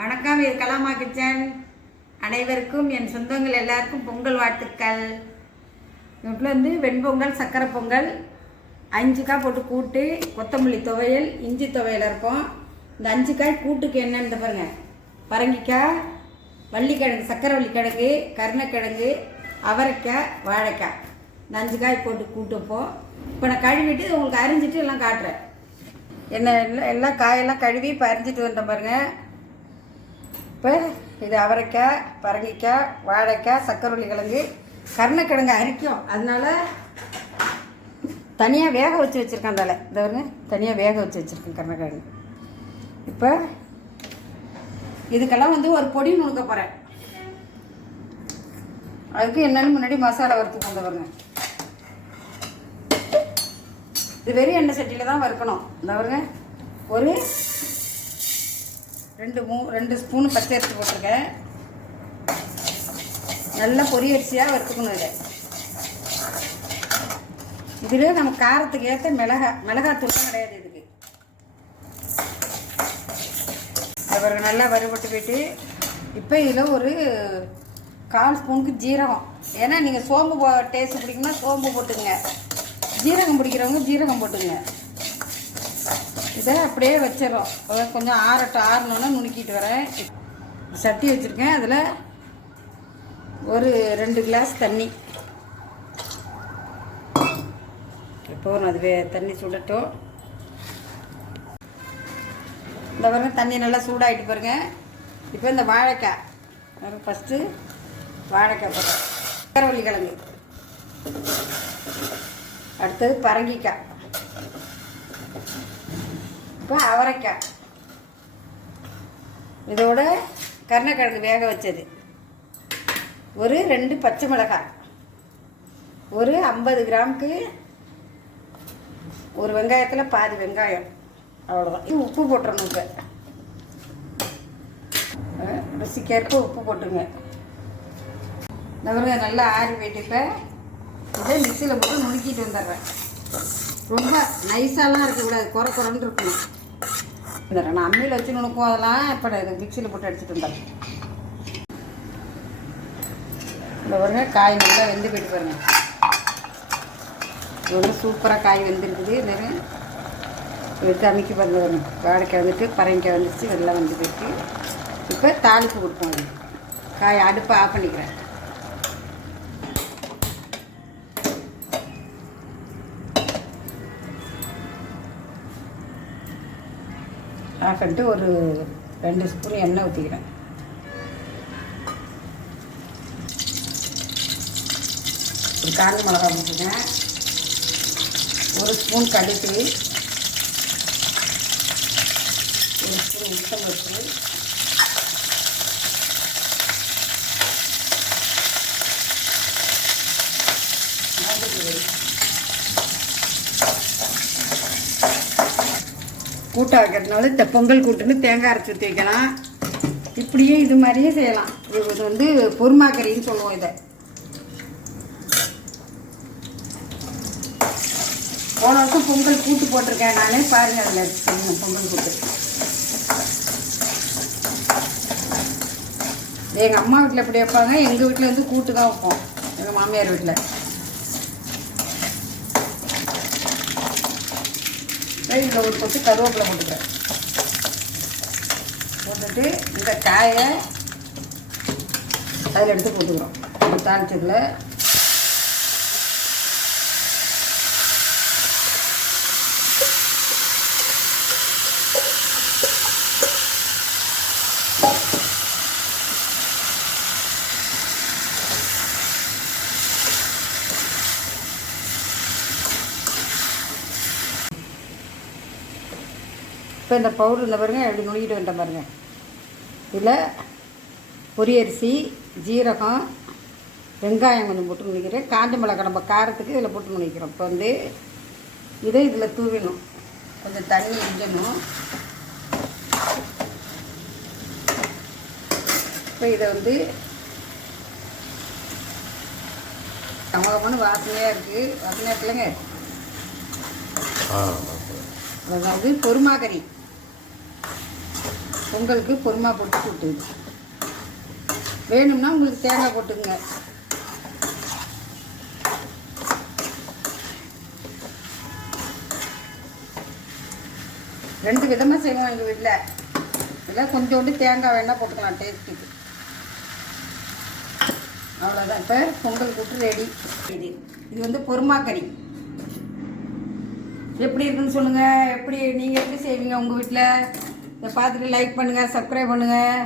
வணக்கம். இது கலாமா கிச்சன். அனைவருக்கும் என் சொந்தங்கள் எல்லாருக்கும் பொங்கல் வாழ்த்துக்கள். வீட்டில் வந்து வெண்பொங்கல், சக்கரை பொங்கல், 5 காய் போட்டு கூட்டு, கொத்தமல்லி துவையல், இஞ்சி துவையல் இருக்கும். இந்த 5 காய் கூட்டுக்கு என்னன்னு பாருங்க: பரங்கிக்காய், வள்ளிக்கிழங்கு, சக்கரை வள்ளிக்கிழங்கு, கருணக்கிழங்கு, அவரைக்காய், வாழைக்காய். இந்த 5 காய் போட்டு கூட்டுப்போம். இப்போ நான் கழுவிட்டு உங்களுக்கு அரிஞ்சிட்டு எல்லாம் காட்டுறேன். எல்லாம் காயெல்லாம் கழுவி இப்போ அரிஞ்சிட்டு வந்துட்டேன் பாருங்கள். இப்போ இது அவரைக்காய், பரங்கிக்காய், வாழைக்காய், சக்கரவள்ளி கிழங்கு, கருணக்கிழங்கு அரிக்கும். அதனால தனியாக வேக வச்சு வச்சுருக்கேன். அந்த இந்த வருங்க தனியாக வேக வச்சு வச்சுருக்கேன் கருணக்கிழங்கு. இப்போ இதுக்கெல்லாம் வந்து ஒரு பொடி நுணுக்க போகிறேன். அதுக்கு என்னென்னு முன்னாடி மசாலா வறுத்து கொண்டு வருங்க. இது வெறும் எண்ணெய் சட்டியில் தான் வறுக்கணும். இந்த வருங்க ஒரு 2 ஸ்பூனு பச்சை அரிசி போட்டிருக்கேன். நல்லா பொரி அரிசியாக வறுத்துக்கணும். இதில் நம்ம காரத்துக்கு ஏற்ற மிளகாத்தூள்லாம் கிடையாது. இதுக்கு அவருக்கு நல்லா வறுபட்டு போயிட்டு இப்போ இதில் ஒரு 1/4 ஸ்பூனுக்கு ஜீரகம். ஏன்னா நீங்கள் சோம்பு டேஸ்ட் பிடிக்குன்னா சோம்பு போட்டுங்க, ஜீரகம் பிடிக்கிறவங்க ஜீரகம் போட்டுங்க. இதை அப்படியே வச்சிடறோம். கொஞ்சம் ஆறணுன்னா நுணுக்கிட்டு வரேன். சட்டி வச்சுருக்கேன். அதில் ஒரு 2 கிளாஸ் தண்ணி. இப்போ அது தண்ணி சுடட்டும். இந்த பாருங்க தண்ணி நல்லா சூடாகிட்டு பாருங்க. இப்போ இந்த வாழைக்காய் ஃபஸ்ட்டு வாழைக்காய் போடுறேன். சக்கரவள்ளி கிழங்கு, அடுத்தது பரங்கிக்காய், இப்போ அவரைக்காய், இதோட கருணக்கிழங்கு வேக வச்சது, ஒரு 2 பச்சை மிளகாய், ஒரு 50 கிராமுக்கு ஒரு வெங்காயத்தில் பாதி வெங்காயம், அவ்வளோதான். இது உப்பு போட்டுறணும். இப்போ ருசிக்கேற்ப உப்பு போட்டுங்க. இந்த நல்லா ஆறி போயிட்டு இப்போ இதை மிக்சியில் போட்டு நுணுக்கிட்டு வந்துடுறேன். ரொம்ப நைஸாலாம் இருக்கக்கூடாது, குறைன்னு இருக்கணும். நான் அம்மியில் வச்சு நுணுக்குவோம். அதெல்லாம் இப்போ இது மிக்சியில் போட்டு அடிச்சுட்டு வந்துடுறேன். இந்த பாருங்க காய் நல்லா வெந்து போயிட்டு பாருங்க. இது சூப்பராக காய் வெந்துருக்குது. எடுத்து அமைக்க பாருங்க. வாழைக்காய் வந்துட்டு பரங்கிக்காய் வந்துச்சு, வெள்ளம் வந்து போயிட்டு இப்போ தாளிப்பு கொடுப்போம். அது காய் அடுப்பை ஆஃப் பண்ணிக்கிறேன். ஆஃப் பண்ணிட்டு ஒரு 2 ஸ்பூன் எண்ணெய் ஊற்றிக்கிறேன். ஒரு காஞ்ச மிளகா போட்டுருக்கேன். 1 ஸ்பூன் கடுகு, 1 ஸ்பூன் உளுத்தம்பருப்பு, கூட்டாக வைக்கிறதுனால இந்த பொங்கல் கூட்டுன்னு தேங்காய் அரைச்சி ஊற்றி வைக்கலாம். இப்படியே இது மாதிரியே செய்யலாம். இது வந்து பொறுமாக்கறின்னு சொல்லுவோம். இதை போன வருஷம் பொங்கல் கூட்டு போட்டிருக்கேன் நானே, பாருங்கள். அதில் செய்யணும் பொங்கல் கூட்டு. எங்கள் அம்மா வீட்டில் எப்படி வைப்பாங்க, எங்கள் வீட்டில் வந்து கூட்டு தான் வைப்போம். எங்கள் மாமியார் வீட்டில் இதில் ஒரு கொத்து கருவேப்பிலை போட்டுக்கிறேன். போட்டுட்டு இந்த காயை அதில் எடுத்து போட்டுக்கிறோம். தாளிச்சதில் இப்போ இந்த பவுடர் இந்த பாருங்க எப்படி நுணுக்கிட்டு வந்துட்டேன் பாருங்கள். இதில் பொரி அரிசி, ஜீரகம், வெங்காயம் கொஞ்சம் போட்டு நுணிக்கிறேன். காஞ்ச மிளகாய் நம்ம காரத்துக்கு இதில் போட்டு நுணிக்கிறோம். இப்போ வந்து இதை இதில் தூவிடணும். கொஞ்சம் தண்ணி இஞ்சணும். இப்போ இதை வந்து கமகமான வாசனையாக இருக்குது. வாசனையாக இருக்குல்லங்க. அதாவது பொறுமாக்கறி பொங்கலுக்கு பொறுமா போட்டு கூட்டு. வேணும்னா உங்களுக்கு தேங்காய் போட்டுங்க. ரெண்டு விதமாக செய்வோம் எங்கள் வீட்டில். இல்லை கொஞ்சோண்டு தேங்காய் வேணால் போட்டுக்கலாம் டேஸ்ட்டுக்கு. அவ்வளோதான். இப்போ பொங்கல் கூட்டு ரெடி. இது வந்து பொறுமா கறி. எப்படி இருக்குன்னு சொல்லுங்கள். எப்படி நீங்கள் எப்படி செய்வீங்க உங்கள் வீட்டில்? இதை பார்த்துட்டு லைக் பண்ணுங்கள், சப்ஸ்கிரைப் பண்ணுங்கள்.